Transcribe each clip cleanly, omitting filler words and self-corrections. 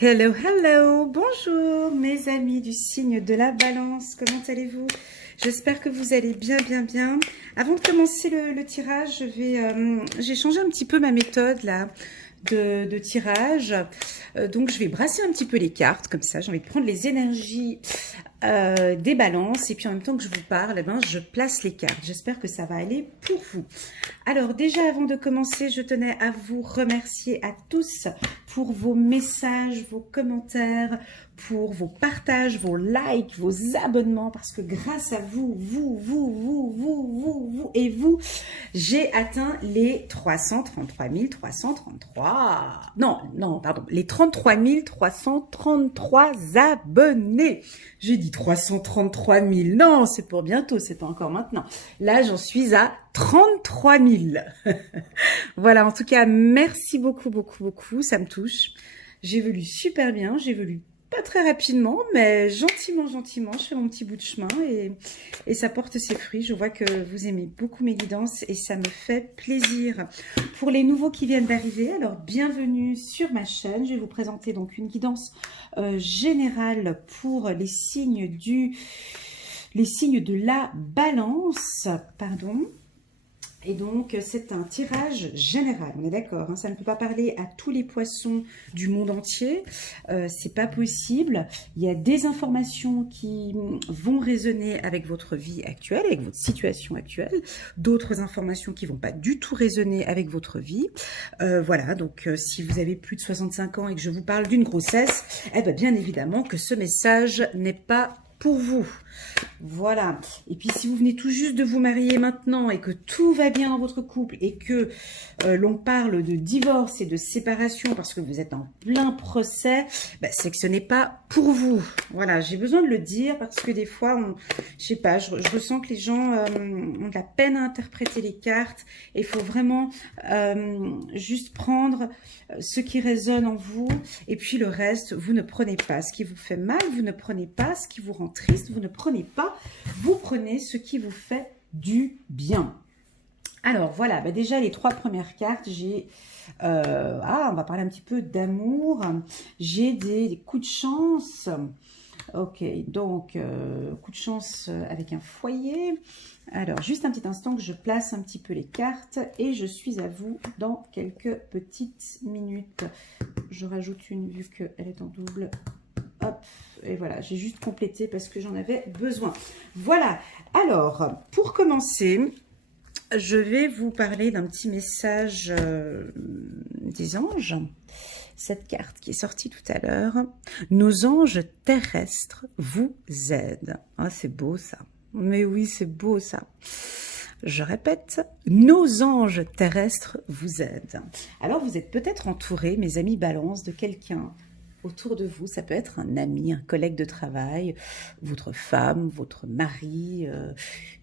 Hello, hello, bonjour mes amis du signe de la balance, comment allez-vous? J'espère que vous allez bien, bien, bien. Avant de commencer le tirage, j'ai changé un petit peu ma méthode là de tirage. Donc je vais brasser un petit peu les cartes, comme ça j'ai envie de prendre les énergies des balances et puis en même temps que je vous parle, je place les cartes. J'espère que ça va aller pour vous. Alors déjà avant de commencer, je tenais à vous remercier à tous pour vos messages, vos commentaires, pour vos partages, vos likes, vos abonnements, parce que grâce à vous, vous et vous, j'ai atteint les 333 333. Non, pardon, les 33 333 abonnés. J'ai dit 333 000. Non, c'est pour bientôt, c'est pas encore maintenant. Là, j'en suis à 33 000. Voilà, en tout cas, merci beaucoup, ça me touche. J'évolue super bien, j'évolue pas très rapidement, mais gentiment, je fais mon petit bout de chemin et ça porte ses fruits. Je vois que vous aimez beaucoup mes guidances et ça me fait plaisir. Pour les nouveaux qui viennent d'arriver, alors bienvenue sur ma chaîne. Je vais vous présenter donc une guidance générale pour les signes de la balance, pardon. Et donc, c'est un tirage général, on est d'accord, hein, ça ne peut pas parler à tous les poissons du monde entier, c'est pas possible. Il y a des informations qui vont résonner avec votre vie actuelle, avec votre situation actuelle, d'autres informations qui vont pas du tout résonner avec votre vie. Voilà, donc si vous avez plus de 65 ans et que je vous parle d'une grossesse, eh bien évidemment que ce message n'est pas pour vous. Voilà. Et puis si vous venez tout juste de vous marier maintenant et que tout va bien dans votre couple et que l'on parle de divorce et de séparation parce que vous êtes en plein procès, c'est que ce n'est pas pour vous. Voilà, j'ai besoin de le dire parce que des fois, je sais pas, je ressens que les gens ont de la peine à interpréter les cartes et il faut vraiment juste prendre ce qui résonne en vous et puis le reste, vous ne prenez pas ce qui vous fait mal, vous ne prenez pas ce qui vous rend triste, vous ne prenez pas, vous prenez ce qui vous fait du bien. Alors voilà, déjà les trois premières cartes, j'ai on va parler un petit peu d'amour, j'ai des coups de chance. Ok, donc coup de chance avec un foyer. Alors juste un petit instant que je place un petit peu les cartes et je suis à vous dans quelques petites minutes. Je rajoute une vu qu'elle est en double. Hop, et voilà, j'ai juste complété parce que j'en avais besoin. Voilà, alors, pour commencer, je vais vous parler d'un petit message des anges. Cette carte qui est sortie tout à l'heure. Nos anges terrestres vous aident. Ah, c'est beau ça. Mais oui, c'est beau ça. Je répète, nos anges terrestres vous aident. Alors, vous êtes peut-être entourés, mes amis balance, de quelqu'un autour de vous. Ça peut être un ami, un collègue de travail, votre femme, votre mari,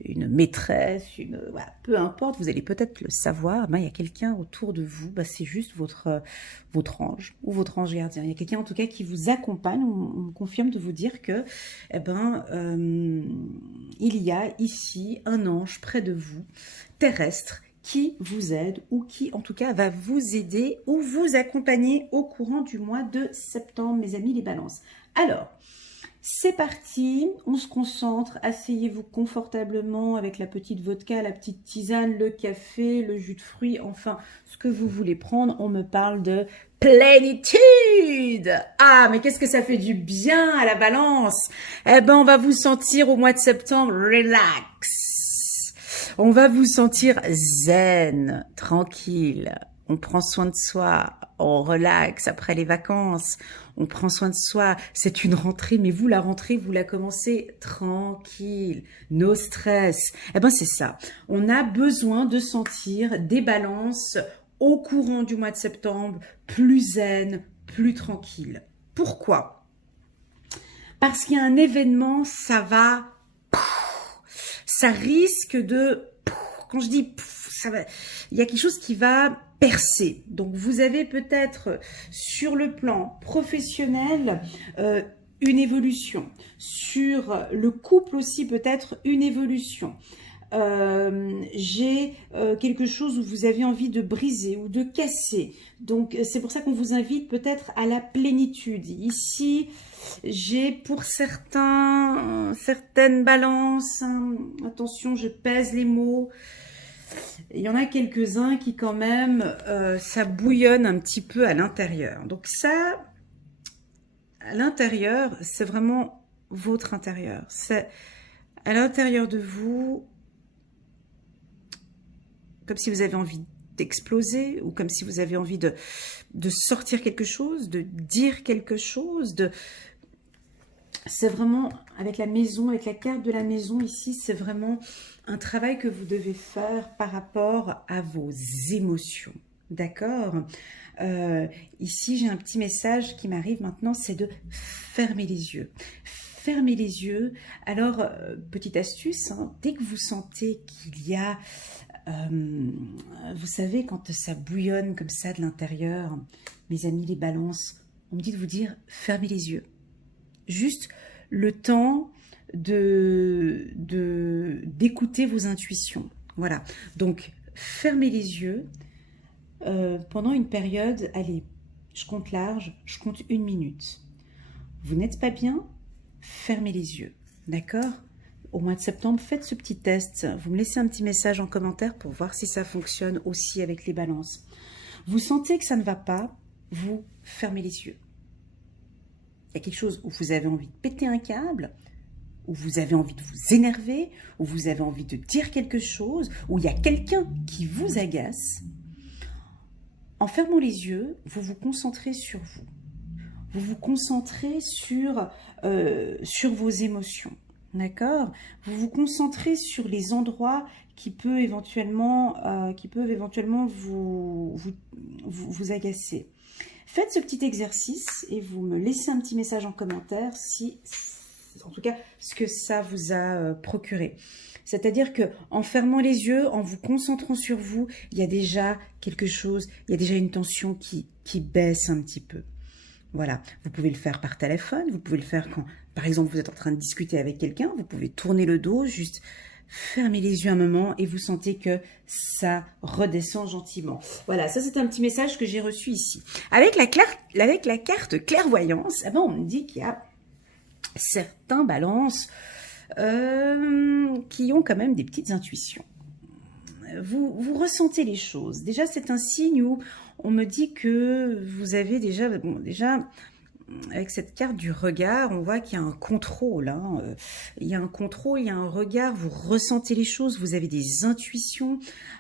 une maîtresse, voilà, peu importe, vous allez peut-être le savoir, il y a quelqu'un autour de vous, c'est juste votre ange ou votre ange gardien. Il y a quelqu'un en tout cas qui vous accompagne, on me confirme de vous dire que il y a ici un ange près de vous, terrestre, qui vous aide ou qui en tout cas va vous aider ou vous accompagner au courant du mois de septembre, mes amis les balances. Alors, c'est parti, on se concentre, asseyez-vous confortablement avec la petite vodka, la petite tisane, le café, le jus de fruits, enfin ce que vous voulez prendre. On me parle de plénitude. Ah, mais qu'est-ce que ça fait du bien à la balance. On va vous sentir au mois de septembre relax. On va vous sentir zen, tranquille. On prend soin de soi, on relaxe après les vacances, on prend soin de soi. C'est une rentrée, mais vous, la rentrée, vous la commencez tranquille, no stress. C'est ça. On a besoin de sentir des balances au courant du mois de septembre, plus zen, plus tranquille. Pourquoi? Parce qu'il y a un événement, ça risque de, quand je dis, il y a quelque chose qui va percer. Donc, vous avez peut-être sur le plan professionnel une évolution. Sur le couple aussi, peut-être une évolution. j'ai quelque chose où vous avez envie de briser ou de casser. Donc, c'est pour ça qu'on vous invite peut-être à la plénitude. Ici, j'ai pour certaines balances, hein, attention, je pèse les mots. Il y en a quelques-uns qui quand même, ça bouillonne un petit peu à l'intérieur. Donc ça, à l'intérieur, c'est vraiment votre intérieur. C'est à l'intérieur de vous, comme si vous avez envie d'exploser ou comme si vous avez envie de sortir quelque chose, de dire quelque chose. C'est vraiment, avec la maison, avec la carte de la maison ici, c'est vraiment un travail que vous devez faire par rapport à vos émotions. D'accord ? Ici, j'ai un petit message qui m'arrive maintenant, c'est de fermer les yeux. Fermez les yeux. Alors, petite astuce, hein, dès que vous sentez qu'il y a, vous savez, quand ça bouillonne comme ça de l'intérieur, mes amis les balances, on me dit de vous dire, fermez les yeux. Juste le temps d'écouter vos intuitions. Voilà. Donc, fermez les yeux pendant une période, allez, je compte large, je compte 1 minute. Vous n'êtes pas bien, fermez les yeux. D'accord ? Au mois de septembre, faites ce petit test. Vous me laissez un petit message en commentaire pour voir si ça fonctionne aussi avec les balances. Vous sentez que ça ne va pas, vous fermez les yeux. Il y a quelque chose où vous avez envie de péter un câble, où vous avez envie de vous énerver, où vous avez envie de dire quelque chose, où il y a quelqu'un qui vous agace. En fermant les yeux, vous vous concentrez sur vous. Vous vous concentrez sur vos émotions. D'accord ? Vous vous concentrez sur les endroits qui peuvent éventuellement vous agacer. Faites ce petit exercice et vous me laissez un petit message en commentaire si, en tout cas, ce que ça vous a procuré. C'est-à-dire que en fermant les yeux, en vous concentrant sur vous, il y a déjà quelque chose, il y a déjà une tension qui baisse un petit peu. Voilà, vous pouvez le faire par téléphone, vous pouvez le faire quand, par exemple, vous êtes en train de discuter avec quelqu'un, vous pouvez tourner le dos, juste fermez les yeux un moment et vous sentez que ça redescend gentiment. Voilà, ça c'est un petit message que j'ai reçu ici. Avec la carte clairvoyance, eh ben, on me dit qu'il y a certains balances qui ont quand même des petites intuitions. Vous ressentez les choses. Déjà, c'est un signe où on me dit que vous avez déjà... Bon, déjà, avec cette carte du regard, on voit qu'il y a un contrôle. Hein. Il y a un contrôle, il y a un regard, vous ressentez les choses, vous avez des intuitions.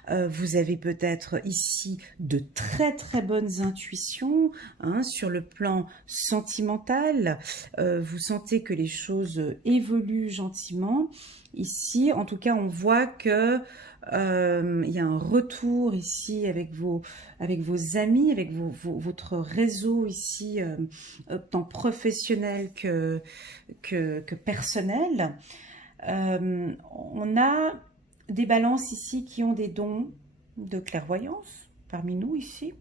Vous avez peut-être ici de très très bonnes intuitions hein, sur le plan sentimental. Vous sentez que les choses évoluent gentiment. Ici, en tout cas, on voit que il y a un retour ici avec vos amis, avec votre réseau ici, tant professionnel que personnel. On a des balances ici qui ont des dons de clairvoyance parmi nous ici,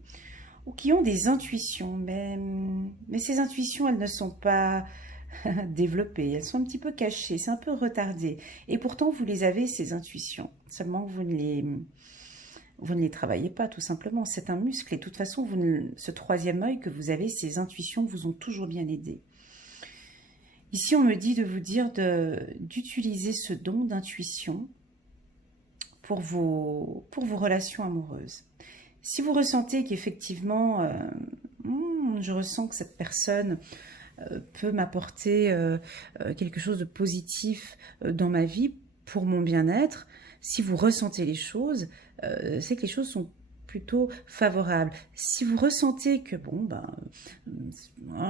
ou qui ont des intuitions, mais ces intuitions, elles ne sont pas développées, elles sont un petit peu cachées, c'est un peu retardé. Et pourtant, vous les avez, ces intuitions. Seulement que vous ne les travaillez pas, tout simplement. C'est un muscle. Et de toute façon, ce troisième œil que vous avez, ces intuitions vous ont toujours bien aidé. Ici, on me dit de vous dire d'utiliser ce don d'intuition pour vos relations amoureuses. Si vous ressentez qu'effectivement, je ressens que cette personne peut m'apporter quelque chose de positif dans ma vie pour mon bien-être, si vous ressentez les choses, c'est que les choses sont plutôt favorables. Si vous ressentez que, bon,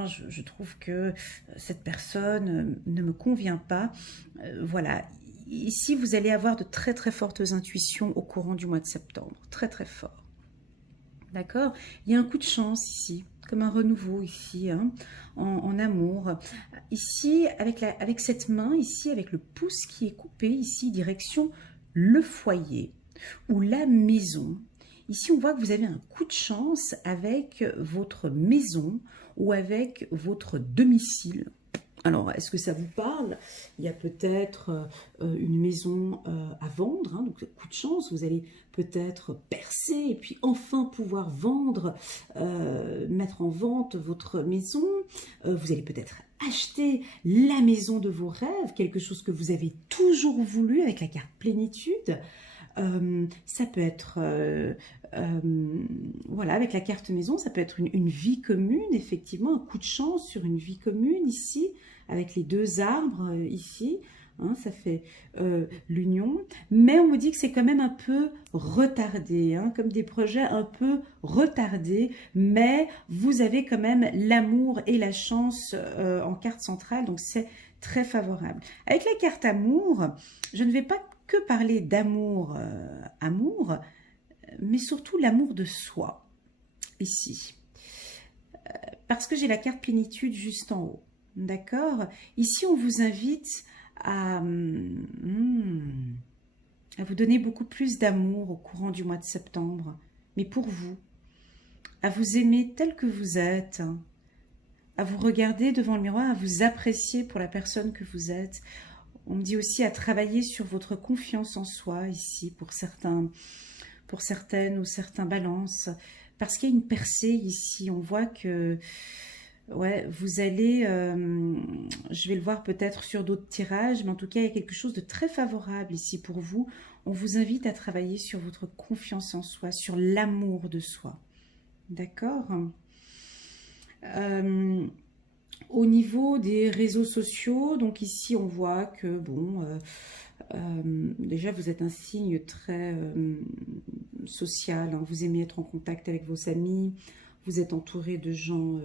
je trouve que cette personne ne me convient pas, voilà, ici vous allez avoir de très très fortes intuitions au courant du mois de septembre, très très fort. D'accord ? Il y a un coup de chance ici, comme un renouveau ici, hein, en amour. Ici, avec cette main, ici, avec le pouce qui est coupé, ici, direction le foyer ou la maison. Ici, on voit que vous avez un coup de chance avec votre maison ou avec votre domicile. Alors, est-ce que ça vous parle? Il y a peut-être une maison à vendre, hein, donc coup de chance, vous allez peut-être percer et puis enfin pouvoir vendre, mettre en vente votre maison. Vous allez peut-être acheter la maison de vos rêves, quelque chose que vous avez toujours voulu avec la carte plénitude. Ça peut être, voilà, avec la carte maison, ça peut être une vie commune, effectivement, un coup de chance sur une vie commune ici, avec les deux arbres ici, hein, ça fait l'union. Mais on me dit que c'est quand même un peu retardé, hein, comme des projets un peu retardés, mais vous avez quand même l'amour et la chance en carte centrale, donc c'est très favorable. Avec la carte amour, je ne vais pas que parler d'amour, amour, mais surtout l'amour de soi, ici. Parce que j'ai la carte plénitude juste en haut, d'accord? Ici, on vous invite à vous donner beaucoup plus d'amour au courant du mois de septembre, mais pour vous, à vous aimer tel que vous êtes, à vous regarder devant le miroir, à vous apprécier pour la personne que vous êtes. On me dit aussi à travailler sur votre confiance en soi ici, pour certaines ou certains balances, parce qu'il y a une percée ici. On voit que ouais, vous allez, je vais le voir peut-être sur d'autres tirages, mais en tout cas, il y a quelque chose de très favorable ici pour vous. On vous invite à travailler sur votre confiance en soi, sur l'amour de soi. D'accord ? Au niveau des réseaux sociaux, donc ici on voit que, bon, déjà vous êtes un signe très social, hein, vous aimez être en contact avec vos amis, vous êtes entouré de gens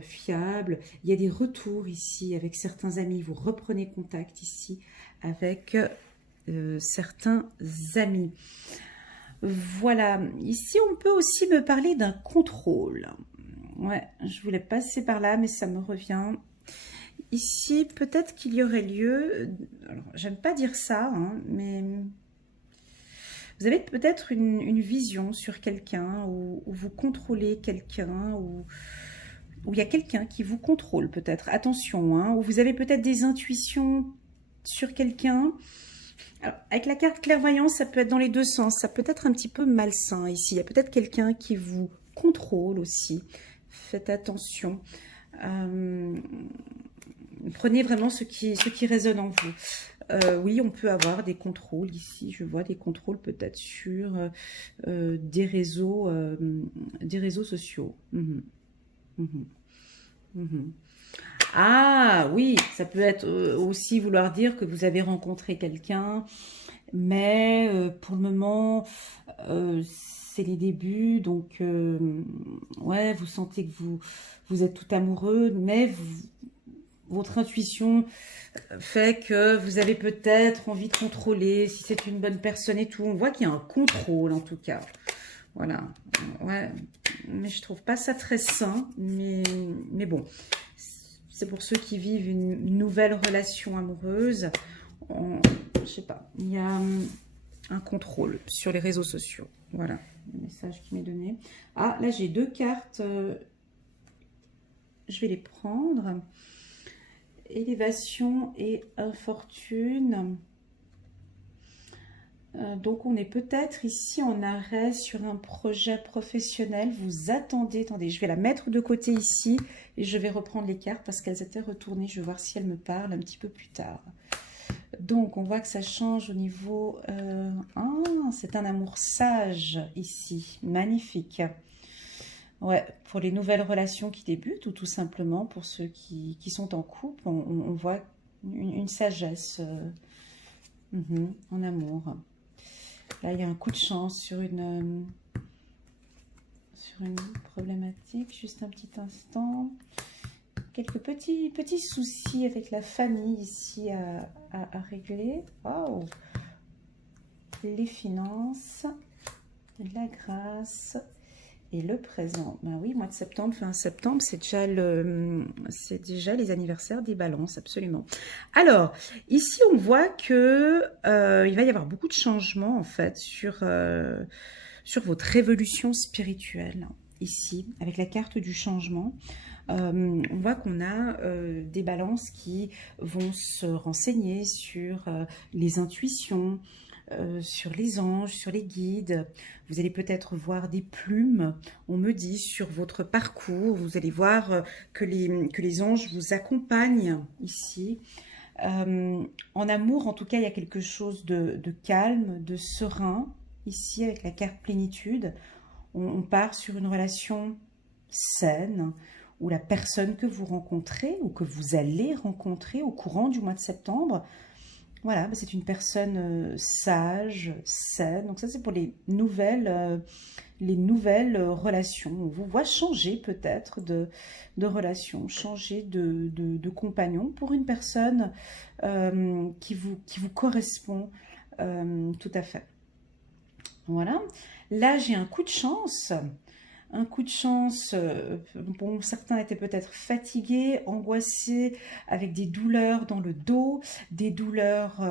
fiables, il y a des retours ici avec certains amis, vous reprenez contact ici avec certains amis. Voilà, ici on peut aussi me parler d'un contrôle. Ouais, je voulais passer par là, mais ça me revient. Ici, peut-être qu'il y aurait lieu... Alors, j'aime pas dire ça, hein, mais... Vous avez peut-être une vision sur quelqu'un, où vous contrôlez quelqu'un, où il y a quelqu'un qui vous contrôle peut-être. Attention, hein, où vous avez peut-être des intuitions sur quelqu'un. Avec la carte clairvoyance, ça peut être dans les deux sens. Ça peut être un petit peu malsain ici. Il y a peut-être quelqu'un qui vous contrôle aussi. Faites attention. Prenez vraiment ce qui résonne en vous. Oui, on peut avoir des contrôles ici. Je vois des contrôles peut-être sur des réseaux sociaux. Ah oui, ça peut être aussi vouloir dire que vous avez rencontré quelqu'un, mais pour le moment, c'est les débuts, donc ouais, vous sentez que vous êtes tout amoureux, mais votre intuition fait que vous avez peut-être envie de contrôler si c'est une bonne personne et tout. On voit qu'il y a un contrôle en tout cas. Voilà, ouais, mais je trouve pas ça très sain, mais bon, c'est pour ceux qui vivent une nouvelle relation amoureuse. Je sais pas, il y a un contrôle sur les réseaux sociaux. Voilà, le message qui m'est donné. Ah, là j'ai deux cartes, je vais les prendre. Élévation et infortune. Donc on est peut-être ici en arrêt sur un projet professionnel. Vous attendez, attendez, je vais la mettre de côté ici et je vais reprendre les cartes parce qu'elles étaient retournées. Je vais voir si elles me parlent un petit peu plus tard. Donc on voit que ça change au niveau... c'est un amour sage ici, magnifique. Ouais, pour les nouvelles relations qui débutent ou tout simplement pour ceux qui sont en couple, on voit une sagesse en amour. Là, il y a un coup de chance sur une problématique. Juste un petit instant. Quelques petits soucis avec la famille ici à régler. Oh, les finances, la grâce et le présent. Ben oui, mois de septembre, fin septembre, c'est déjà les anniversaires des balances, absolument. Alors, ici, on voit que il va y avoir beaucoup de changements, en fait, sur votre évolution spirituelle, ici, avec la carte du changement. On voit qu'on a des balances qui vont se renseigner sur les intuitions, sur les anges, sur les guides. Vous allez peut-être voir des plumes, on me dit, sur votre parcours. Vous allez voir que les anges vous accompagnent ici. En amour, en tout cas, il y a quelque chose de calme, de serein, ici, avec la carte plénitude. On part sur une relation saine, où la personne que vous rencontrez, ou que vous allez rencontrer au courant du mois de septembre, voilà, c'est une personne sage, saine. Donc ça, c'est pour les nouvelles relations. On vous voit changer peut-être de relation, changer de compagnon pour une personne qui vous correspond tout à fait. Voilà. Là, j'ai un coup de chance. Un coup de chance, bon, certains étaient peut-être fatigués, angoissés, avec des douleurs dans le dos, des douleurs,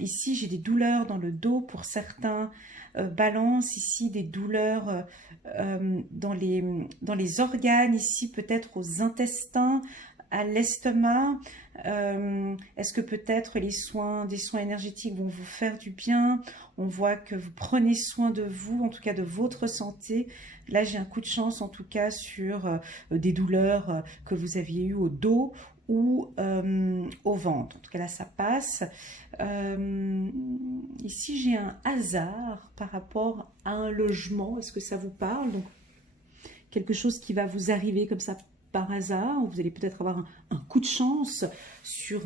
ici j'ai des douleurs dans le dos pour certains, balance ici des douleurs dans les organes, ici peut-être aux intestins, à l'estomac. Est-ce que peut-être des soins énergétiques vont vous faire du bien? On voit que vous prenez soin de vous, en tout cas de votre santé. Là, j'ai un coup de chance, en tout cas, sur des douleurs que vous aviez eues au dos ou au ventre. En tout cas, là, ça passe. Ici, j'ai un hasard par rapport à un logement. Est-ce que ça vous parle? Donc, quelque chose qui va vous arriver comme ça par hasard. Vous allez peut-être avoir un coup de chance sur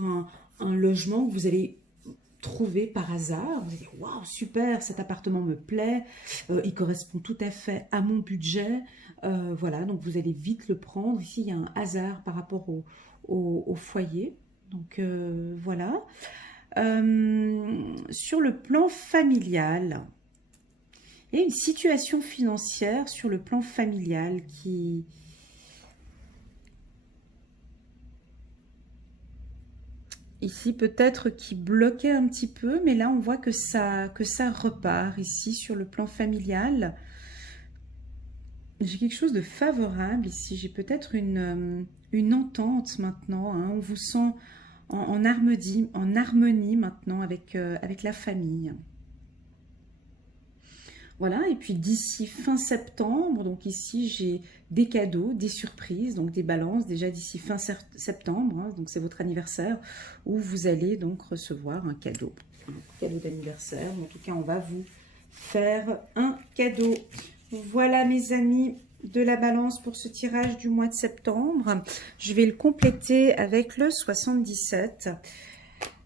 un logement que vous allez trouver par hasard. Vous allez dire, waouh, super, cet appartement me plaît, il correspond tout à fait à mon budget. Voilà, donc vous allez vite le prendre. Ici, il y a un hasard par rapport au foyer. Donc voilà. Sur le plan familial, il y a une situation financière sur le plan familial qui... Ici, peut-être qui bloquait un petit peu, mais là, on voit que ça repart ici sur le plan familial. J'ai quelque chose de favorable ici. J'ai peut-être une entente maintenant. Hein. On vous sent en harmonie maintenant avec la famille. Voilà, et puis d'ici fin septembre, donc ici j'ai des cadeaux, des surprises, donc des balances déjà d'ici fin septembre, hein, donc c'est votre anniversaire, où vous allez donc recevoir un cadeau d'anniversaire. En tout cas, on va vous faire un cadeau. Voilà mes amis de la balance pour ce tirage du mois de septembre. Je vais le compléter avec le 77.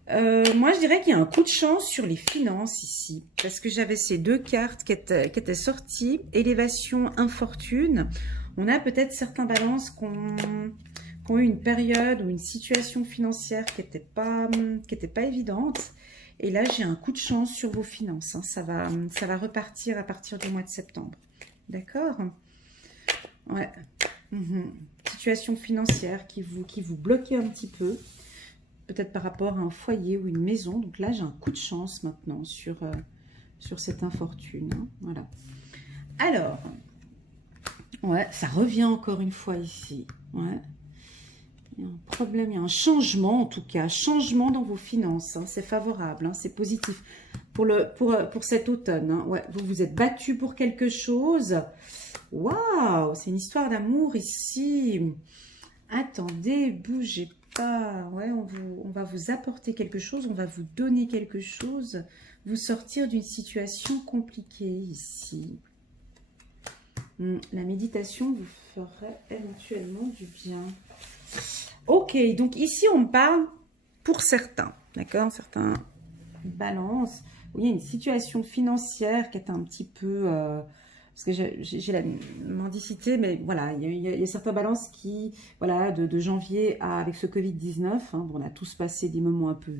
Moi, je dirais qu'il y a un coup de chance sur les finances ici, parce que j'avais ces deux cartes qui étaient sorties, élévation, infortune. On a peut-être certains balances qui ont eu une période ou une situation financière qui n'était pas évidente. Et là, j'ai un coup de chance sur vos finances. Hein. Ça va repartir à partir du mois de septembre. D'accord? Ouais. Situation financière qui vous bloquait un petit peu. Peut-être par rapport à un foyer ou une maison. Donc là, j'ai un coup de chance maintenant sur cette infortune. Hein. Voilà. Alors, ouais, ça revient encore une fois ici. Ouais. Il y a un problème, il y a un changement en tout cas. Changement dans vos finances. Hein. C'est favorable, hein. C'est positif. Pour cet automne. Hein. Ouais, vous vous êtes battu pour quelque chose. Waouh, c'est une histoire d'amour ici. Attendez, bougez pas. Ouais, on va vous apporter quelque chose, on va vous donner quelque chose, vous sortir d'une situation compliquée ici. La méditation vous ferait éventuellement du bien. Ok, donc ici on parle pour certains, d'accord, certains balances, où il y a une situation financière qui est un petit peu... parce que j'ai la mendicité, mais voilà, il y a certaines balances qui, voilà, de janvier avec ce Covid-19, hein, bon, on a tous passé des moments un peu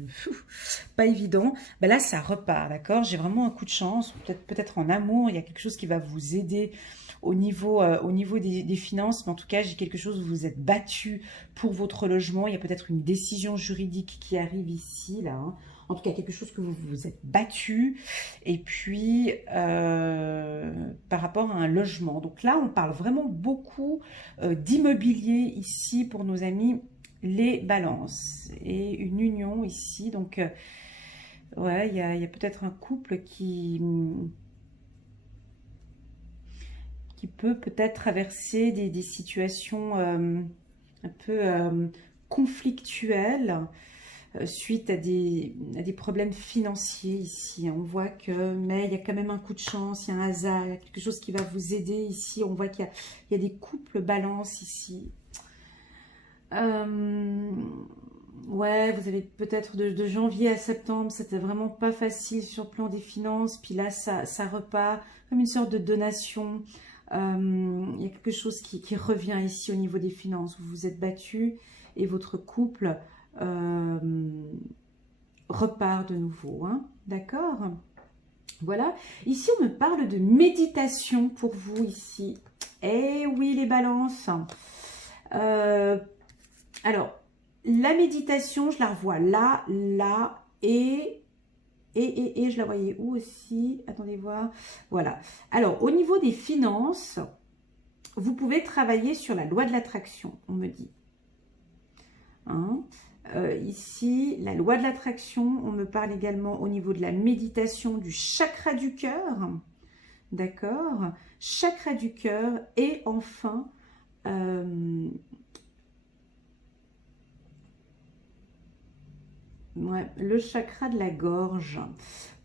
pas évidents, ben là, ça repart, d'accord? J'ai vraiment un coup de chance, peut-être en amour, il y a quelque chose qui va vous aider au niveau des finances, mais en tout cas, j'ai quelque chose où vous êtes battu pour votre logement, il y a peut-être une décision juridique qui arrive ici, là, hein. en tout cas quelque chose que vous vous êtes battu, et puis par rapport à un logement. Donc là, on parle vraiment beaucoup d'immobilier ici pour nos amis les balances, et une union ici. Donc ouais, il y a peut-être un couple qui peut peut-être traverser des situations un peu conflictuelles suite à des problèmes financiers ici. On voit que, mais il y a quand même un coup de chance, il y a un hasard, il y a quelque chose qui va vous aider ici. On voit qu'il y a des couples balance ici. Ouais, vous avez peut-être de janvier à septembre, c'était vraiment pas facile sur le plan des finances, puis là ça repart comme une sorte de donation. Il y a quelque chose qui revient ici au niveau des finances. Vous vous êtes battu et votre couple repart de nouveau, hein, d'accord? Voilà, ici on me parle de méditation pour vous ici. Eh oui, les balances. Alors, la méditation, je la revois là, là, et je la voyais où aussi? Attendez voir. Voilà. Alors, au niveau des finances, vous pouvez travailler sur la loi de l'attraction, on me dit. Hein? Ici, la loi de l'attraction, on me parle également au niveau de la méditation du chakra du cœur. D'accord? Chakra du cœur et enfin... ouais, le chakra de la gorge.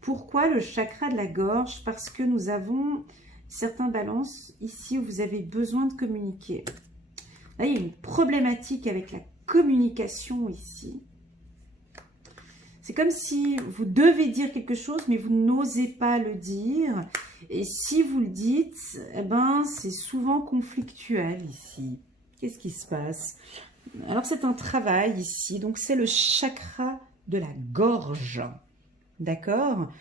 Pourquoi le chakra de la gorge? Parce que nous avons certains balances ici où vous avez besoin de communiquer. Là, il y a une problématique avec la communication ici. C'est comme si vous devez dire quelque chose, mais vous n'osez pas le dire. Et si vous le dites, eh ben, c'est souvent conflictuel ici. Qu'est-ce qui se passe? Alors, c'est un travail ici. Donc, c'est le chakra de la gorge. D'accord?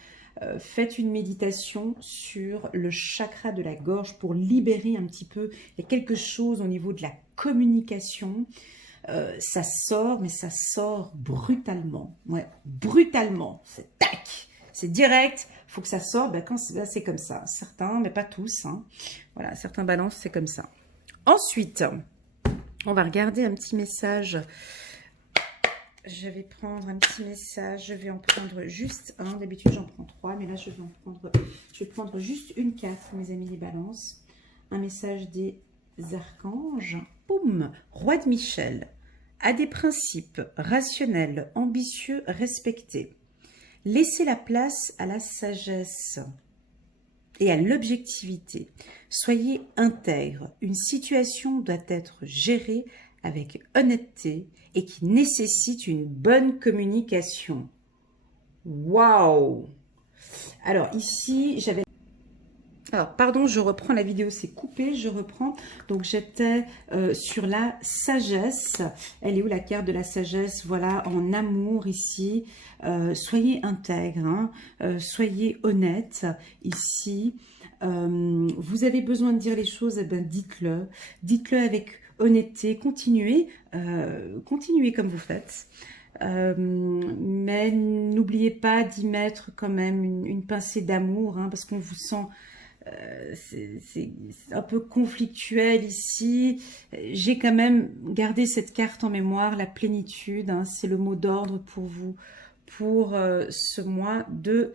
Faites une méditation sur le chakra de la gorge pour libérer un petit peu. Il y a quelque chose au niveau de la communication. Ça sort, mais ça sort brutalement. Ouais, brutalement. C'est tac, c'est direct. Il faut que ça sorte. Ben, quand c'est comme ça. Certains, mais pas tous. Hein. Voilà, certains balances, c'est comme ça. Ensuite, on va regarder un petit message. Je vais prendre un petit message. Je vais en prendre juste un. D'habitude, j'en prends 3, mais là, je vais prendre juste une carte, mes amis les balances. Un message des archanges. Boum! Roi de Michel. A des principes rationnels, ambitieux, respectés. Laissez la place à la sagesse et à l'objectivité. Soyez intègre. Une situation doit être gérée avec honnêteté et qui nécessite une bonne communication. Waouh! Alors ici, j'avais... Alors, pardon, je reprends, la vidéo s'est coupée, je reprends. Donc, j'étais sur la sagesse. Elle est où la carte de la sagesse? Voilà, en amour ici. Soyez intègre, hein, soyez honnête ici. Vous avez besoin de dire les choses, eh ben, dites-le. Dites-le avec honnêteté, continuez comme vous faites. Mais n'oubliez pas d'y mettre quand même une pincée d'amour, hein, parce qu'on vous sent... c'est un peu conflictuel ici. J'ai quand même gardé cette carte en mémoire, la plénitude, hein, c'est le mot d'ordre pour vous, pour ce mois de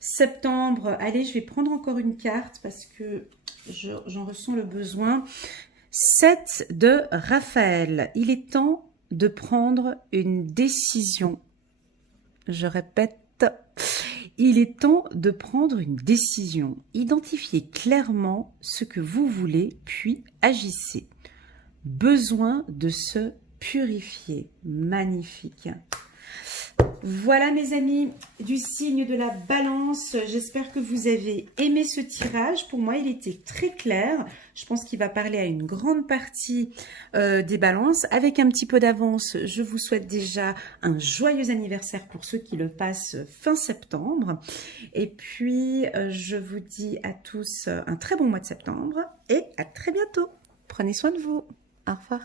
septembre. Allez, je vais prendre encore une carte parce que j'en ressens le besoin. 7 de Raphaël. Il est temps de prendre une décision. Je répète, il est temps de prendre une décision. Identifiez clairement ce que vous voulez, puis agissez. Besoin de se purifier. Magnifique. Voilà mes amis du signe de la balance. J'espère que vous avez aimé ce tirage. Pour moi, il était très clair. Je pense qu'il va parler à une grande partie des balances. Avec un petit peu d'avance, je vous souhaite déjà un joyeux anniversaire pour ceux qui le passent fin septembre. Et puis, je vous dis à tous un très bon mois de septembre et à très bientôt. Prenez soin de vous. Au revoir.